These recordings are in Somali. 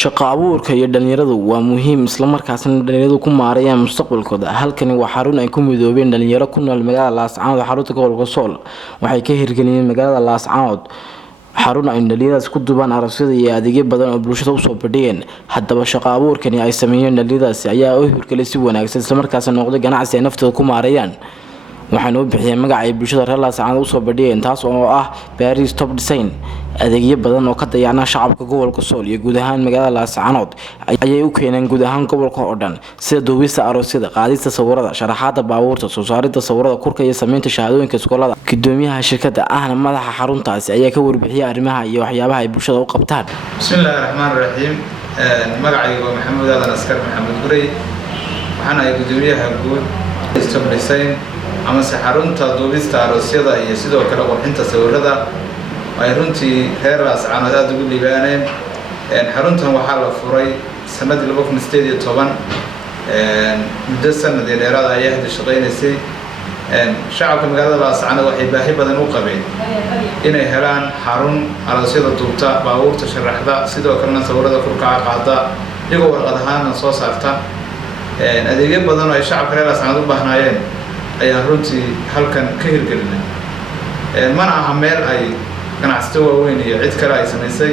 shaqo abuurka iyo dhalinyaradu waa muhiim isla markaasna dhalinyaradu ku maareeyaan mustaqbalkooda. Halkani waa xarun ay ku midoobeen dhalinyaro ku nool magaalada Laascaanood xarunta gobolka Sool. Waxay ka hirgeliyeen magaalada Laascaanood xarun ay dhalinyarada ku dubaan aragtida iyo adeegyo badan oo bulshada u soo bandhigeen. Haddaba shaqo abuurkani ay sameeyeen dhalinyaradaasi ayaa u hirgeliyay si wanaagsan isla markaasna noqday ganacsi ay naftooda ku maareeyaan. waxaan u bixiyay magac ay bulshada reer Laascaanood u soo bandhigeen taas oo ah Paris Top Design. adeegyo badan oo ka dayacna shacabka gobolka Sool iyo guud ahaan magaalada Laascaanood ayay u keeneen guud ahaan gobolka oo dhan sida duubista aroosyada, qaadista sawirada, sharaxaadda baabuurta, soo saaridda sawirada kurka iyo sameynta shahaadooyinka iskoolada. Gudoomiyaha shirkadda ahna madaxa xaruntaasi ayaa ka warbixiyay arrimaha iyo waxyaabaha ay bulshada u qabtaan. Bismillahirrahmanirrahiim. magacaygu waa Maxamed Aadan Askar Maxamed Gurey. waxaan ahay gudoomiyaha guud Top Design ama xarunta duubista aroosyada iyo sidoo kale qurxinta sawirada ay runtii reer Laascaanood aad ugu liibaaneen. xaruntan waxaa la furay sanadii 2018 muddo sanad dheeraad ah ayay shaqeynaysay. shacabka magaalada Laascaanood waxay baahi badan u qabeen inay helaan xarun aroosyada duubta, baabuurta sharaxda, sidoo kalena sawirada kurka qaada, iyagoo warqad ahaan soo saarta. adeegyo badan oo ay shacabka reer Laascaanood u baahnaayeen ayaan runtii halkan ka hirgelinay. mana aha meel ay ganacsato waaweyn iyo cid kale ay samaysay.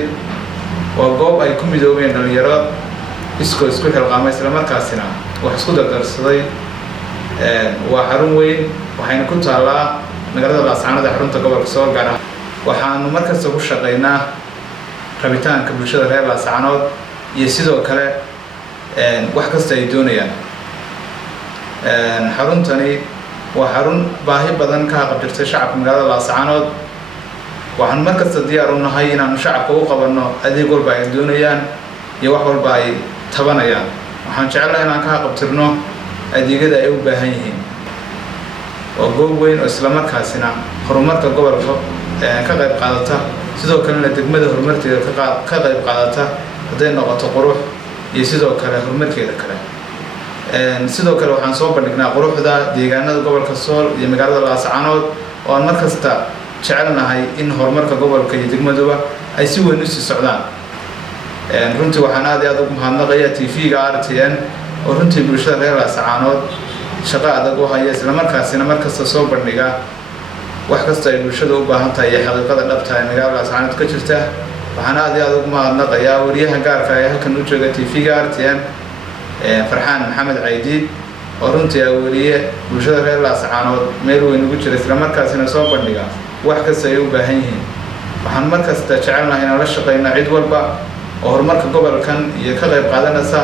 waa goob ay ku midoobeen dhalinyaro isku xilqaamay isla markaasina wax isku dardarsaday. waa xarun weyn waxayna ku taalaa magaalada Laascaanood xarunta gobolka Sool gaar ah. waxaanu markasta ku shaqeynaa rabitaanka bulshada reer Laascaanood iyo sidoo kale wax kasta ay doonayaan. xaruntani waa xarun baahi badan ka qabtirtay shacabka magaalada Laascaanood. waxaan markasta diyaar u nahay inaanu shacabka u qabanno adeeg walba ay doonayaan iyo wax walba ay tabanayaan. waxaan jecelahay inaan ka qabtirno adeegyada ay u baahan yihiin. waa goob weyn oo isla markaasina horumarka gobolka ka qayb qaadata, sidoo kalena degmada horumarkeeda ka qayb qaadata hadday noqoto qurux iyo sidoo kale horumarkeeda kale. sidoo kale waxaan soo bandhignaa quruxda deegaanada gobolka Sool iyo magaalada Laascaanood oo aan markasta jecelnahay in horumarka gobolka iyo degmaduba ay si weyn u sii socdaan. runtii waxaan aad iyo aad ugu mahadnaqayaa TV-ga RTN oo runtii bulshada reer Laascaanood shaqo adag u haya isla markaasina markasta soo bandhiga wax kasta ay bulshada u baahan tahay iyo xaqiiqada dhabta ee magaalada Laascaanood ka jirta. waxaan aad iyo aad ugu mahadnaqayaa wariyaha gaarka ah ee halkan u jooga TV-ga RTN Farxaan Maxamed Caydiid oo runtii wariye bulshada reer Laascaanood meel weyn ugu jira isla markaasina soo bandhiga wax kasta ay u baahan yihiin. waxaan markasta jecelnahay inaan la shaqeyno cid walba oo horumarka gobolkan iyo ka qayb qaadanaysa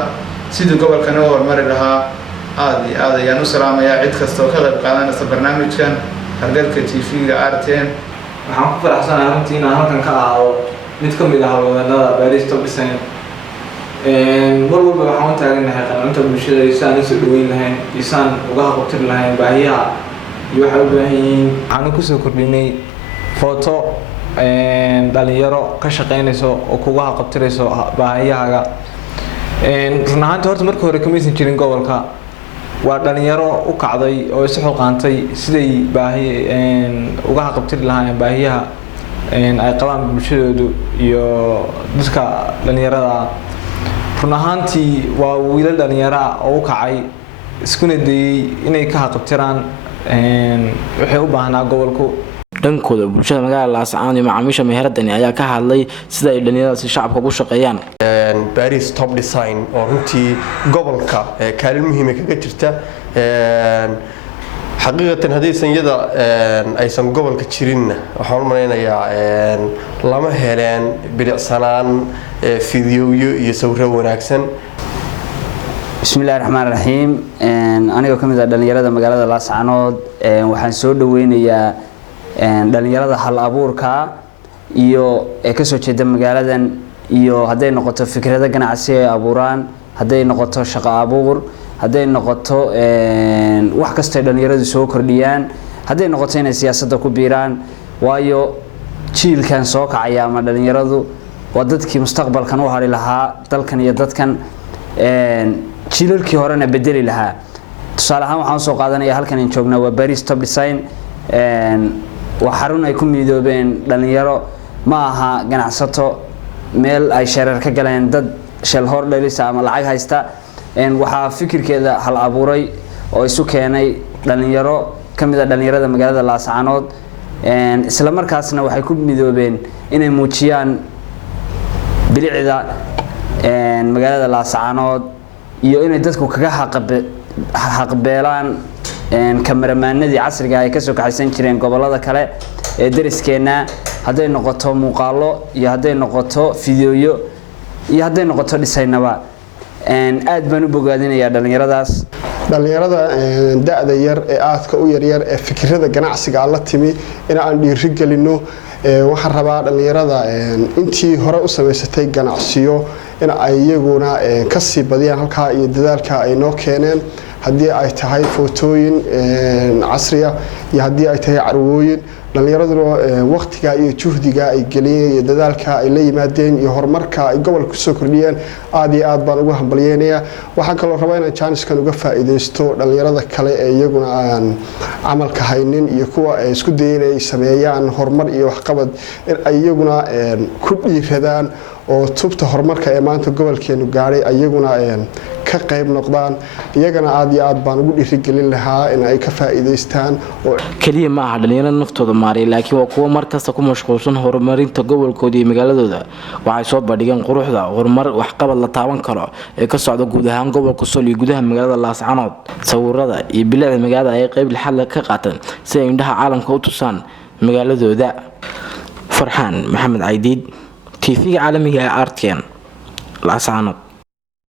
sidii gobolkan u horumari lahaa. aad iyo aad ayaan u salaamayaa cid kasta oo ka qayb qaadanaysa barnaamijkan hargalka TV-ga RTN. waxaan ku faraxsanahay runtii inaan halkan ka aado mid ka mid ah hawlwadeenada Paris Top Design. mar walba waxaan u taaganahay qancinta bulshada iyo saan isu dhaweyn lahayn iyo saan uga qabtir lahayn baahiyaha iyo waxa u baahan yihiin. waxaan ku soo kordhinay photo dhalinyaro ka shaqeynayso oo kuga qabtirayso baahiyahaaga. run ahaantii horta markii hore kamaysan jirin gobolka. waa dhalinyaro u kacday oo isu xilqaantay siday uga qabtiri lahaayeen baahiyaha ay qabaan bulshadoodu iyo dadka dhalinyarada. run ahaantii waa wiilal dhalinyaro oo u kacay iskuna dayay inay ka qabtiraan waxay u baahnaa gobolku. dhankooda bulshada magaalada Laascaanood iyo macaamiisha meheradani ayaa ka hadlay sida ay dhalinyarada si shacabka ugu shaqeeyaan. Paris Top Design oo runtii gobolka kaalin muhiim ah kaga jirta. xaqiiqatan hadaysan yada aysan gobolka jirin waxaan u maleynayaa lama heleen bilicsanaan fiidiyoyo iyo sawirro wanaagsan. Bismillahirrahmanirrahiim. aniga kamid ah dhalinyarada magaalada Laascaanood waxaan soo dhaweynayaa dhalinyarada hal abuurka iyo ka soo jeeda magaaladan iyo haday noqoto fikrado ganacsi ay abuuraan, haday noqoto shaqo abuur, haday noqoto wax kasta dhalinyaradu soo kordhiyaan, haday noqoto inay siyaasadda ku biiraan. waayo jiilkan soo kacaya ama dhalinyaradu waa dadkii mustaqbalkan u hari lahaa dalkan iyo dadkan jiilalkii horena bedeli lahaa. tusaale ahaan waxaan soo qaadanayaa halkan in joognaa waa Paris Top Design. waa xarun ay ku midoobeen dhalinyaro, ma aha ganacsato meel ay shareer ka galeen dad shell hordhalisa ama lacag haysta waxaa fikirkeeda hal abuuray oo isu keenay dhalinyaro kamid ah dhalinyarada magaalada Laascaanood isla markaasna waxay ku midoobeen inay muujiyaan bilicda magaalada Laascaanood iyo inay dadku kaga xaqbeelaan kamaramaanadii casriga ay ka soo kaxaysan jireen gobolada kale ee dariskeena haday noqoto muuqaalo iyo haday noqoto fiidiyoyo iyo haday noqoto dhisaynaba aad baan u bogaadinayaa dhalinyaradaas da'da yar ee aadka u yaryar ee fikirada ganacsiga la timi in aan dhiiri gelino waxaan rabaa dhalinyarada intii hore u sameysatay ganacsiyo in ay iyaguna ka sii badiyaan halka iyo dadaalka ay noo keeneen haddii ay tahay footooyin casriya iyo haddii ay tahay carwooyin dhalinyaraduna waqtiga iyo juhdiga ay geliyeen iyo dadaalka ay la yimaadeen iyo horumarka ay gobolka soo kordhiyeen aad iyo aad baan ugu hambalyeynaya waxaan kaloo rabaa inaan jaaniskan uga faa'iideysto dhalinyarada kale ee iyaguna aan camalka haynin iyo kuwa isku dayeen ay sameeyaan horumar iyo waxqabad in ay iyaguna ku dhiiradaan oo tubta horumarka ee maanta gobolkeenu gaaray iyaguna ka qayb noqdaan iyagana aad iyo aad baan ugu dhiirigelin lahaa in ay ka faa'iideystaan oo kaliya ma aha dhalinyarada naftooda maaray laakiin waa kuwa markasta ku mashquulsan horumarinta gobolkooda iyo magaaladooda waxay soo bandhigeen quruxda horumar waxqabad la taaban karo ee ka socda guud ahaan gobolka Sool iyo gudaha magaalada Laascaanood sawirada iyo bilicda magaalada ay qayb lixaad ka qaataan si ay indhaha caalamka u tusaan magaaladooda Farxaan Maxamed Caydiid TV caalamiga RTN Laascaanood